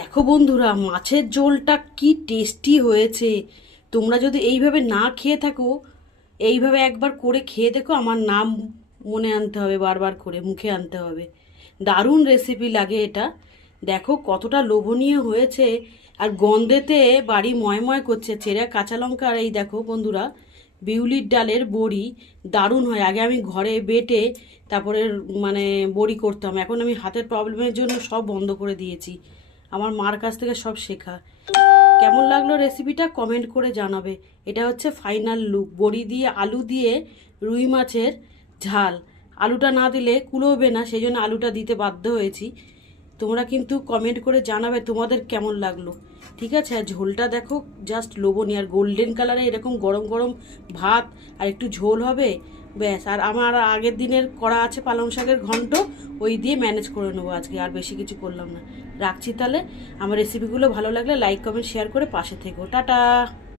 দেখো বন্ধুরা, মাছের ঝোলটা কি টেস্টি হয়েছে। তোমরা যদি এইভাবে না খেয়ে থাকো, এইভাবে একবার করে খেয়ে দেখো। আমার নাম মনে আনতে হবে, বারবার করে মুখে আনতে হবে। দারুণ রেসিপি লাগে এটা। দেখো কতটা লোভনীয় হয়েছে, আর গন্ধেতে বাড়ি ময় করছে। চেরা কাঁচা লঙ্কা, আর এই দেখো বন্ধুরা, বিউলির ডালের বড়ি দারুণ হয়। আগে আমি ঘরে বেটে তারপরে মানে বড়ি করতাম, এখন আমি হাতের প্রবলেমের জন্য সব বন্ধ করে দিয়েছি। আমার মার কাছ থেকে সব শেখা। কেমন লাগলো রেসিপিটা কমেন্ট করে জানাবে। এটা হচ্ছে ফাইনাল লুক, বড়ি দিয়ে আলু দিয়ে রুই মাছের ঝাল। আলুটা না দিলে কুলোবে না, সেই জন্য আলুটা দিতে বাধ্য হয়েছি। তোমরা কিন্তু কমেন্ট করে জানাবে তোমাদের কেমন লাগলো। ঠিক আছে, আর ঝোলটা দেখো জাস্ট লোভনীয়, আর গোল্ডেন কালারে এরকম গরম গরম ভাত আর একটু ঝোল হবে, ব্যাস। আর আমার আগের দিনের করা আছে পালং শাকের ঘন্ট, ওই দিয়ে ম্যানেজ করে নেবো আজকে, আর বেশি কিছু করলাম না। রাখছি তাহলে। আমার রেসিপিগুলো ভালো লাগলে লাইক কমেন্ট শেয়ার করে পাশে থেকো। টাটা।